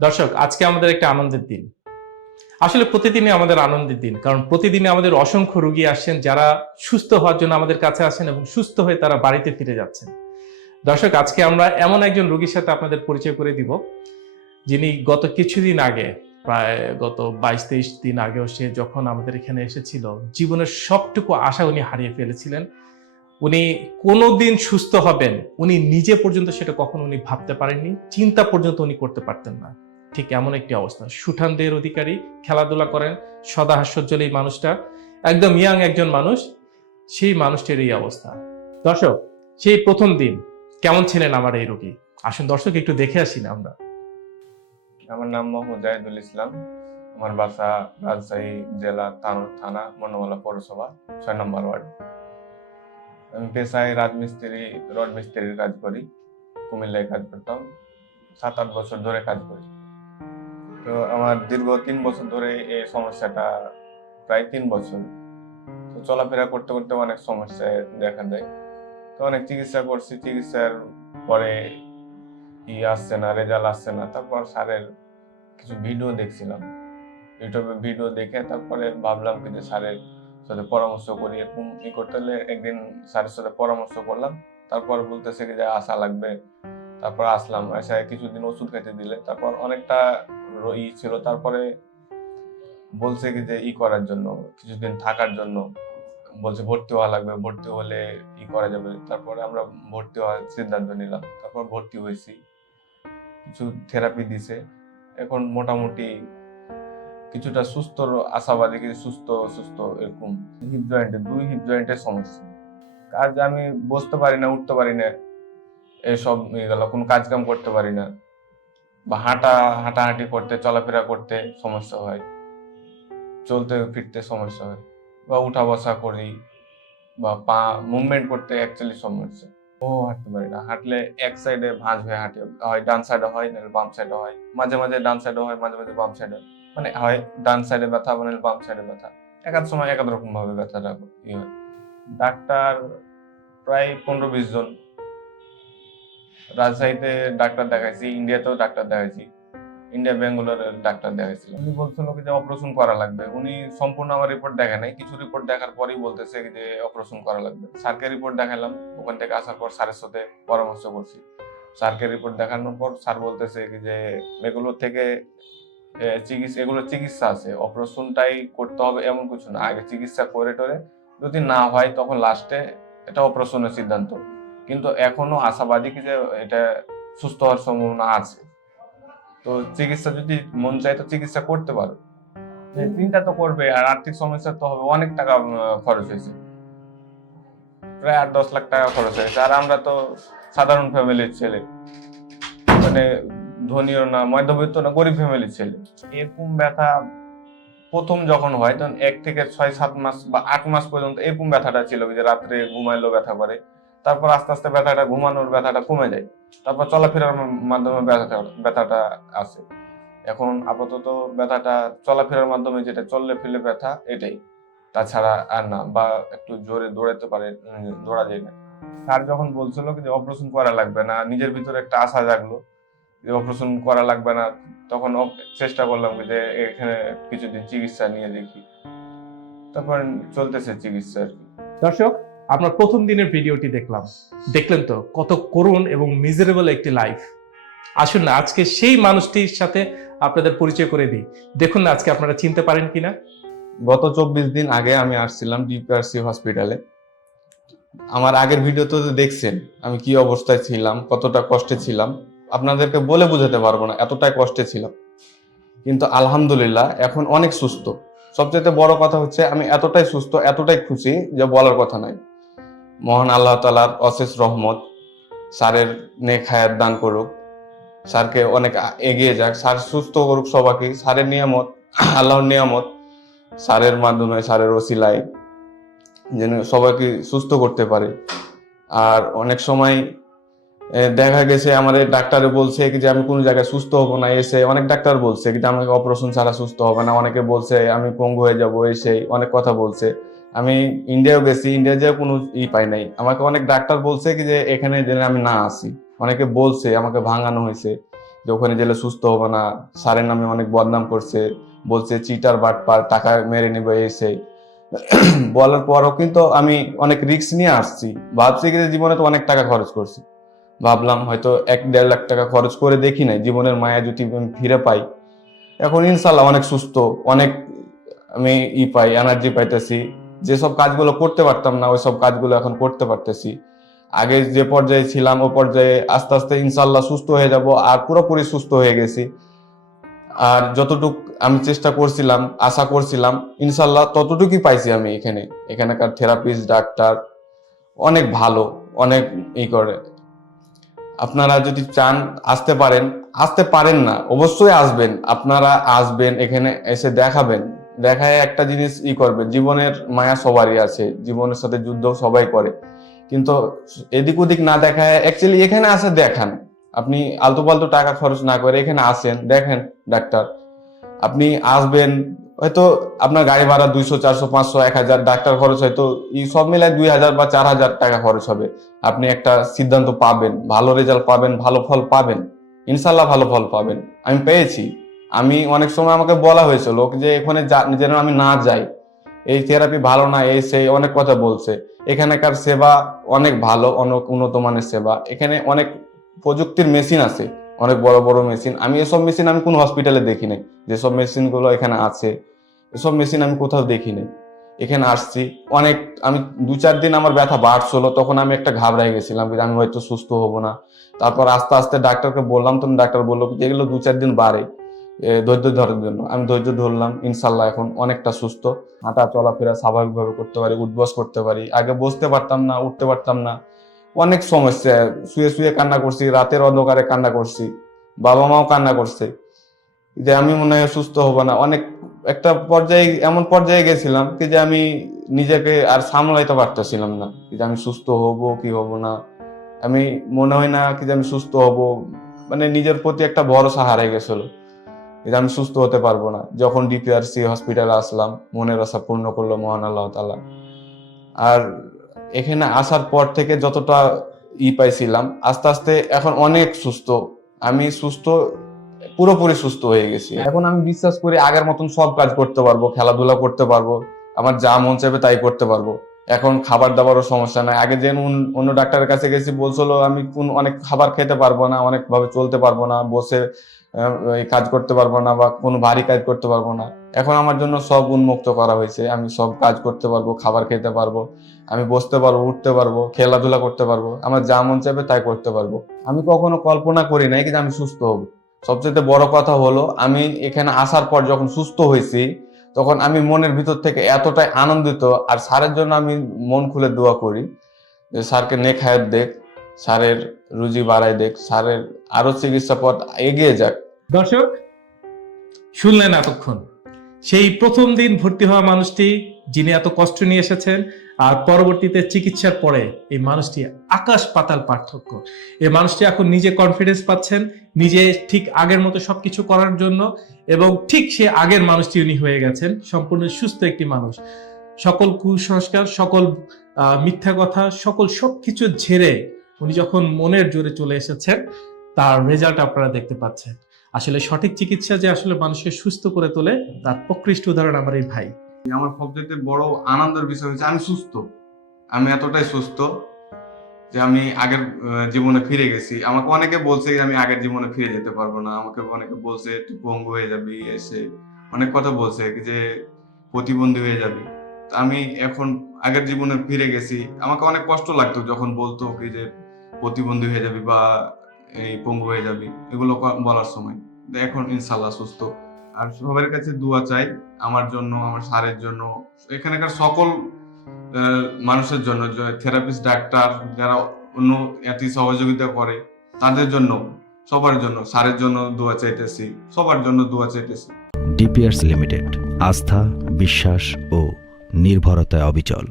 দর্শক, আজকে আমাদের একটা আনন্দের দিন। আসলে প্রতিদিনই আমাদের আনন্দের দিন, কারণ প্রতিদিনই আমাদের অসংখ্য রোগী আসছেন যারা সুস্থ হওয়ার জন্য আমাদের কাছে আসেন এবং সুস্থ হয়ে তারা বাড়িতে ফিরে যাচ্ছেন। দর্শক, আজকে আমরা এমন একজন রোগীর সাথে আপনাদের পরিচয় করে দিব, যিনি গত কিছুদিন আগে, প্রায় গত বাইশ তেইশ দিন আগেও সে যখন আমাদের এখানে এসেছিল, জীবনের সবটুকু আশা উনি হারিয়ে ফেলেছিলেন। উনি কোনোদিন সুস্থ হবেন, উনি নিজে পর্যন্ত সেটা কখনো উনি ভাবতে পারেননি, চিন্তা পর্যন্ত উনি করতে পারতেন না। ঠিক এমন একটি অবস্থা। সুঠানদের অধিকারী খেলাধুলা করেন, সদা হাস্যজ্জ্বল এই মানুষটা। একদম ইয়াং একজন মানুষ, সেই মানুষটির এই অবস্থা। দর্শক, সেই প্রথম দিন কেমন ছিলেন আমার এই রোগী? আসুন দর্শক, একটু দেখে আসি না আমরা। আমার নাম মোহাম্মদ জাহিদুল ইসলাম। আমার বাসা রাজশাহী জেলা থানা মনোমালা পৌরসভা, ছয় নম্বর ওয়ার্ড। আমি পেশায় রাজমিস্ত্রি, রড মিস্ত্রির কাজ করি। কুমিল্লায় কাজ করতাম। সাত আট বছর ধরে কাজ করি। তো আমার দীর্ঘ তিন বছর ধরে এই সমস্যাটা প্রায় তিন বছর। তো চলাফেরা করতে করতে অনেক সমস্যা দেখা দেয়। তো অনেক চিকিৎসা করছি, চিকিৎসার পরে ই আসছে না, রেজাল্ট আসছে না। তারপর স্যারের কিছু ভিডিও দেখছিলাম। ইউটিউবে ভিডিও দেখে তারপরে ভাবলাম কি যে স্যারের সাথে পরামর্শ করি, এরকম ই করতে হলে একদিন স্যারের সাথে পরামর্শ করলাম। তারপর বলতেছে কি যে আসা লাগবে। তারপর আসলাম। এসে কিছুদিন ওষুধ খেতে দিলে। তারপর অনেকটা ই ছিল, তারপরে বলছে কি যে ই করার জন্য, কিছুদিন থাকার জন্য বলছে ভর্তি হওয়া লাগবে, ভর্তি হলে ই করা যাবে। তারপরে আমরা ভর্তি হওয়ার সিদ্ধান্ত নিলাম, তারপর ভর্তি হয়েছি। কিছু থেরাপি দিছে। এখন মোটামুটি কিছুটা সুস্থ, আশাবাদী কিছু সুস্থ সুস্থ এরকম। হিপ জয়েন্টে দুই হিপ জয়েন্টের সমস্যা। কাজ আমি বসতে পারি না, উঠতে পারি না। এসব গেল, কোনো কাজ কাম করতে পারি না। বা হাঁটা, হাঁটাহাঁটি করতে, চলাফেরা করতে সমস্যা হয়। চলতে ফিরতে সমস্যা হয়। বা উঠা বসা করি বা পা মুভমেন্ট করতে অ্যাকচুয়ালি সমস্যা। ও, হাঁটতে পারি না। হাঁটলে এক সাইডে ভাঁজ হয়ে হাঁটে, হয় ডান সাইডে হয়, নাহলে বাম সাইডে হয়। মাঝে মাঝে ডান সাইডে হয়, মাঝে মাঝে বাম সাইডে মানে হয় ডান সাইডে ব্যথা মানে বাম সাইডে ব্যথা। এক এক সময় এক এক রকম ভাবে ব্যথাটা ই হয়। ডাক্তার প্রায় পনেরো বিশ জন রাজশাহীতে ডাক্তার দেখাইছি, ইন্ডিয়াতেও ডাক্তার দেখাইছি, ইন্ডিয়া বেঙ্গালোরের ডাক্তার দেখাইছিল। উনি বলছিল যে অপারেশন করা লাগবে। উনি সম্পূর্ণ আমার রিপোর্ট দেখে নাই, কিছু রিপোর্ট দেখার পরেই বলতেছে যে অপারেশন করা লাগবে। স্যারকে রিপোর্ট দেখালাম, ওখান থেকে আসার পর স্যারের সাথে পরামর্শ করছি। স্যারকে রিপোর্ট দেখানোর পর স্যার বলতেছে যে এগুলো থেকে চিকিৎসা এগুলো চিকিৎসা আছে অপারেশনটাই করতে হবে এমন কিছু না। আগে চিকিৎসা করে টরে যদি না হয় তখন লাস্টে এটা অপারেশনের সিদ্ধান্ত। কিন্তু এখনও আশাবাদী কি যে এটা সুস্থ হওয়ার সম্ভাবনা আছে। তো চিকিৎসা যদি মন চায় তো চিকিৎসা করতে পারো। চিন্তা তো করবে আর আর্থিক সমস্যা তো হবে অনেক টাকা খরচ হয়েছে। প্রায় আট দশ লাখ টাকা খরচ হয়েছে। আর আমরা তো সাধারণ ফ্যামিলির ছেলে। মানে ধনীও না মধ্যবিত্ত না গরিব ফ্যামিলির ছেলে। এরকম ব্যথা প্রথম যখন হয় তখন এক থেকে ছয় সাত মাস বা আট মাস পর্যন্ত এরকম ব্যথাটা ছিল যে রাত্রে ঘুমাইলেও ব্যথা করে। তারপর আস্তে আস্তে ব্যথাটা ঘুমানোর ব্যথাটা কমে যায়। তারপর চলাফেরার মাধ্যমে ব্যথাটা ব্যথাটা আসে এখন আপাতত ব্যথাটা, চলাফেরার মাধ্যমে যেটা চললে ফেলে ব্যথা, এটাই। তাছাড়া আর না, বা একটু জোরে দৌড়াতে পারে দৌড়া যায় না। স্যার যখন বলছিল যে অপারেশন করা লাগবে না, নিজের ভিতরে একটা আশা জাগলো যে অপারেশন করা লাগবে না, তখন চেষ্টা করলাম যে এখানে কিছুদিন চিকিৎসা নিয়ে দেখি। তারপর চলতেছে চিকিৎসা আর কি। দর্শক আমরা প্রথম দিনের ভিডিওটি দেখলাম। দেখলেন তো কত করুণ এবং মিজারেবল একটি লাইফ আসুন না, আজকে সেই মানুষটির সাথে আপনাদের পরিচয় করে দিই। দেখুন না, আজকে আপনারা চিনতে পারেন কিনা? গত চব্বিশ দিন আগে আমি আসছিলাম ডিপিআরসি হসপিটালে আমার আগের ভিডিও তো দেখছেন, আমি কি অবস্থায় ছিলাম, কতটা কষ্টে ছিলাম। আপনাদেরকে বলে বোঝাতে পারব না, এতটাই কষ্টে ছিলাম। কিন্তু আলহামদুলিল্লাহ, এখন অনেক সুস্থ। সবচেয়ে বড় কথা হচ্ছে, আমি এতটাই সুস্থ, এতটাই খুশি যে বলার কথা নাই মহান আল্লাহ তালার অশেষ রহমত, স্যারের নেক হায়াত দান করুক। স্যারকে অনেক এগিয়ে যাক। স্যার সুস্থ করুক সবাইকে। স্যারের নিয়ামত, আল্লাহর নিয়ামত সারের মাধ্যমে সারের ওসিলায় যেন সবাইকে সুস্থ করতে পারে। আর অনেক সময় দেখা গেছে আমাদের ডাক্তারে বলছে যে, আমি কোনো জায়গায় সুস্থ হব না। এসে অনেক ডাক্তার বলছে কিন্তু আমাকে অপারেশন ছাড়া সুস্থ হবে না। অনেকে বলছে, আমি পঙ্গু হয়ে যাব। এসে অনেক কথা বলছে। আমি ইন্ডিয়াও গেছি ইন্ডিয়া যেও কোনো ই পাই নাই। আমাকে অনেক ডাক্তার বলছে কি যে, এখানে যেন আমি না আসি। অনেকে বলছে, আমাকে ভাঙানো হয়েছে, যে ওখানে গেলে সুস্থ হবে না। স্যারের নামে অনেক বদনাম করছে, বলছে, চিটার বাটপার, টাকা মেরে নেবে এসে। বলার পরও কিন্তু আমি অনেক রিস্ক নিয়ে আসছি। ভাবছি যে, জীবনে তো অনেক টাকা খরচ করছি। ভাবলাম হয়তো এক দেড় লাখ টাকা খরচ করে দেখি নাই, জীবনের মায়া যদি আমি ফিরে পাই। এখন ইনশাল্লাহ অনেক সুস্থ, অনেক আমি ই পাই, এনার্জি পাইতেছি। যেসব কাজগুলো করতে পারতাম না ওই সব কাজগুলো এখন করতে পারতেছি। আগে যে পর্যায়ে ছিলাম, ও পর্যায়ে আস্তে আস্তে ইনশাল্লাহ সুস্থ হয়ে যাব আর পুরোপুরি সুস্থ হয়ে গেছি। আর যতটুক আমি চেষ্টা করছিলাম, আশা করছিলাম ইনশাল্লাহ ততটুকুই পাইছি আমি এখানে। এখানকার থেরাপিস্ট, ডাক্তার, অনেক ভালো, অনেক ই করে। আপনারা যদি চান আসতে পারেন আসতে পারেন না, অবশ্যই আসবেন। আপনারা আসবেন, এখানে এসে দেখাবেন। দেখায় একটা জিনিস ই করবে, জীবনের মায়া সবারই আছে, জীবনের সাথে যুদ্ধ সবাই করে। কিন্তু এদিক ওদিক না দেখায় অ্যাকচুয়ালি এখানে আসে দেখান, আপনি আলতু পালতু টাকা খরচ না করে এখানে আসেন, দেখেন ডাক্তার, আপনি আসবেন, হয়তো আপনার গাড়ি ভাড়া দুইশো, চারশো, পাঁচশো, এক হাজার, ডাক্তার খরচ হয়তো এই সব মিলায় দুই হাজার বা চার হাজার টাকা খরচ হবে। আপনি একটা সিদ্ধান্ত পাবেন, ভালো রেজাল্ট পাবেন, ভালো ফল পাবেন, ইনশাল্লাহ ভালো ফল পাবেন। আমি পেয়েছি। আমি অনেক সময় আমাকে বলা হয়েছিল যে এখানে যেন আমি না যাই। এই থেরাপি ভালো না, এই সেই অনেক কথা বলছে। এখানকার সেবা অনেক ভালো, অনেক উন্নত মানের সেবা। এখানে অনেক প্রযুক্তির মেশিন আছে, অনেক বড় বড় মেশিন আমি এসব মেশিন আমি কোনো হসপিটালে দেখি নাই। যেসব মেশিনগুলো এখানে আছে, এসব মেশিন আমি কোথাও দেখি নাই। এখানে আসছি, অনেক, আমি দু চার দিন আমার ব্যথা বাড়ছিল, তখন আমি একটা ঘাবড়াই গেছিলাম আমি হয়তো সুস্থ হব না। তারপর আস্তে আস্তে ডাক্তারকে বললাম, তখন ডাক্তার বলল এগুলো দু চার দিন বাড়ে। ধৈর্য ধরার জন্য। আমি ধৈর্য ধরলাম, ইনশাল্লাহ এখন অনেকটা সুস্থ। হাঁটা, চলাফেরা স্বাভাবিকভাবে করতে পারি, উঠবস করতে পারি। আগে বসতে পারতাম না, উঠতে পারতাম না। অনেক সমস্যা, শুয়ে শুয়ে কান্না করছি, রাতের অন্ধকারে কান্না করছি বাবা মাও কান্না করছে। যে আমি মনে হয় সুস্থ হব না। অনেক, একটা পর্যায়ে, এমন পর্যায়ে গেছিলাম কি যে আমি নিজেকে আর সামলাইতে পারতেছিলাম না। যে আমি সুস্থ হব, কি হব না। আমি মনে হয় না কি যে আমি সুস্থ হব। মানে নিজের প্রতি একটা ভরসা হারাই গেছিল। যে আমি সুস্থ হতে পারব না। যখন ডিপিআরসি হসপিটালে আসলাম, মনের আশা পূর্ণ করল মহান আল্লাহ তালা আর এখানে আসার পর থেকে যতটা ই পাইছিলাম, আস্তে আস্তে এখন অনেক সুস্থ। আমি সুস্থ, পুরোপুরি সুস্থ হয়ে গেছি। এখন আমি বিশ্বাস করি আগের মতন সব কাজ করতে পারব, খেলাধুলা করতে পারব, আমার যা মন চাইবে তাই করতে পারব। এখন খাবার দাবারও সমস্যা নাই। আগে যেন অন্য- ডাক্তারের কাছে গেছি, বলছিল আমি কোন অনেক খাবার খেতে পারব না অনেক ভাবে চলতে পারব না, বসে কাজ করতে পারব না বা কোনো ভারী কাজ করতে পারব না। এখন আমার জন্য সব উন্মুক্ত করা হয়েছে। আমি সব কাজ করতে পারব, খাবার খেতে পারব, আমি বসতে পারব, উঠতে পারব, খেলাধুলা করতে পারব, আমার যা মন চাইবে তাই করতে পারব। আমি কখনো কল্পনা করি নাই যে আমি সুস্থ হব। সবচেয়ে বড় কথা হলো, আমি এখানে আসার পর যখন সুস্থ হয়েছি, তখন আমি মনের ভিতর থেকে এতটাই আনন্দিত আর স্যারের জন্য আমি মন খুলে দোয়া করি যে স্যারকে নেক দেখ, স্যারের রুজি বাড়ায় দেখ, স্যারের আরও চিকিৎসা পথ এগিয়ে যাক। দর্শক, শুনলেন এতক্ষণ। সেই প্রথম দিন ভর্তি হওয়া মানুষটি, যিনি এত কষ্ট নিয়ে এসেছেন, আর পরবর্তীতে চিকিৎসার পরে এই মানুষটি আকাশ পাতাল পার্থক্য। এই মানুষটি এখন নিজে কনফিডেন্স পাচ্ছেন, নিজে ঠিক আগের মতো সবকিছু করার জন্য, এবং ঠিক সে আগের মানুষটি উনি হয়ে গেছেন, সম্পূর্ণ সুস্থ একটি মানুষ। সকল কুসংস্কার, সকল মিথ্যা কথা, সকল সবকিছু ঝেড়ে উনি যখন মনের জোরে চলে এসেছেন, তার রেজাল্ট আপনারা দেখতে পাচ্ছেন। আসলে সঠিক চিকিৎসা যে আসলে মানুষকে সুস্থ করে তোলে, তার প্রকৃষ্ট উদাহরণ আমার এই ভাই। আমার সবচেয়ে বড় আনন্দের বিষয় হচ্ছে আমি সুস্থ। আমি এতটাই সুস্থ যে আমি আগের জীবনে ফিরে গেছি। আমাকে অনেকে বলছে যে আমি আগের জীবনে ফিরে যেতে পারব না। আমাকে অনেকে বলছে, তুই পঙ্গু হয়ে যাবি এসে। অনেক কথা বলছে যে প্রতিবন্ধী হয়ে যাবি। আমি এখন আগের জীবনে ফিরে গেছি। আমাকে অনেক কষ্ট লাগতো যখন বলতো কি যে প্রতিবন্ধী হয়ে যাবি বা এই পঙ্গু হয়ে যাবি। এগুলো বলার সময়। এখন ইনশাল্লাহ সুস্থ। আর সবার কাছে দোয়া চাই আমার জন্য, আমার স্যারের জন্য, এখানকার সকল মানুষের জন্য থেরাপিস্ট, ডাক্তার যারা অন্য এটি সহযোগিতা করে, তাদের জন্য, সবার জন্য, স্যারের জন্য দোয়া চাইতেছি, সবার জন্য দোয়া চাইতেছি। ডিপিয়ার্স লিমিটেড, আস্থা, বিশ্বাস ও নির্ভরতায় অবিচল।